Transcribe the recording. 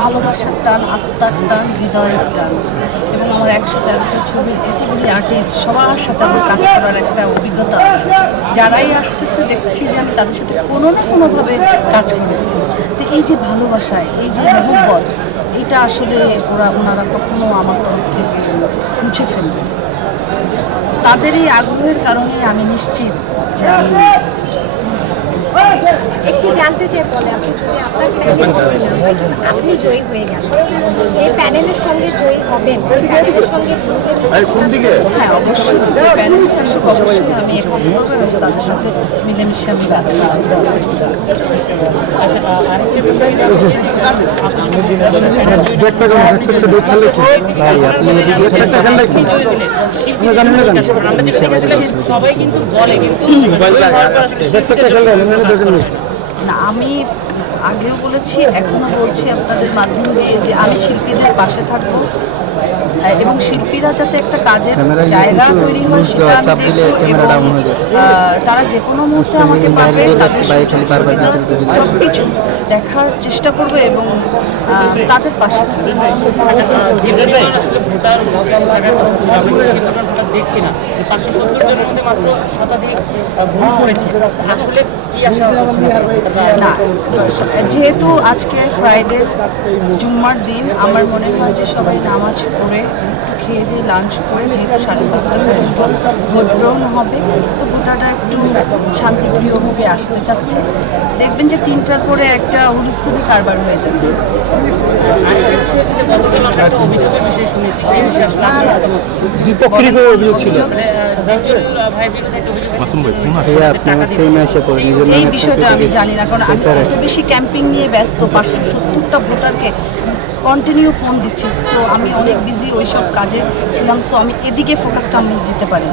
ভালোবাসার টান, আত্মার টান, হৃদয়ের টান। এবং আমার একশো তেরোটা ছবির এতগুলি আর্টিস্ট সবার সাথে আমার কাজ করার একটা অভিজ্ঞতা আছে। যারাই আসতেছে, দেখছি যে আমি তাদের সাথে কোনো না কোনোভাবে কাজ করেছি। তো এই যে ভালোবাসায় এই যে মহব্বত, এটা আসলে ওরা, ওনারা কখনো আমার তরফ থেকে মুছে ফেলবে। তাদের এই আগ্রহের কারণে আমি নিশ্চিত যে আমি একটু জানতে চাই বলে আপনি যদি আপনার প্যানেল হয় আপনি জয়ী হয়ে গেলেন যে প্যানেলের সঙ্গে জয়ী হবেন প্যানেলের সঙ্গে হ্যাঁ অবশ্যই। যে প্যানেল শাসক অবশ্যই আমি অ্যাকসেপ্ট করব এবং তাদের সাথে মিলেমিশে আমি কাজ করব। ভাই সবাই কিন্তু বলে কিন্তু 这就是 না আমি আগেও বলেছি এখনও বলছি আপনাদের মাধ্যম দিয়ে যে আমি শিল্পীদের পাশে থাকব আহ, এবং শিল্পীরা যাতে একটা কাজের জায়গা তৈরি হয় সেটা আমি এবং, হয়ে তারা যে কোনো মুহূর্তে আমাকে আমি পাবে তাদের। সব কিছু দেখার চেষ্টা করবে এবং তাদের পাশে থাকব আচ্ছা দেখছি না পাঁচশো সত্তর জনের মধ্যে মাত্র শতাধিক ভুল করেছে আসলে কি আশা? না যেহেতু আজকে ফ্রাইডে জুম্মার দিন আমার মনে হয় যে সবাই নামাজ পড়ে খেয়ে দিয়ে লাঞ্চ করে যেহেতু সাড়ে পাঁচটা পর্যন্ত ভোট গ্রহণ হবে তো ভোটাররা একটু শান্তিপ্রিয়ভাবে আসতে চাচ্ছে। দেখবেন যে তিনটার পরে একটা হুলস্থুলি কারবার হয়ে যাচ্ছে। অভিযোগ ছিল। এই বিষয়টা আমি জানি না কারণ আমি এত বেশি ক্যাম্পিং নিয়ে ব্যস্ত পাঁচশো সত্তরটা ভোটারকে কন্টিনিউ ফোন দিচ্ছি। সো আমি অনেক বিজি ওইসব কাজে ছিলাম সো আমি এদিকে ফোকাসটা আমি দিতে পারি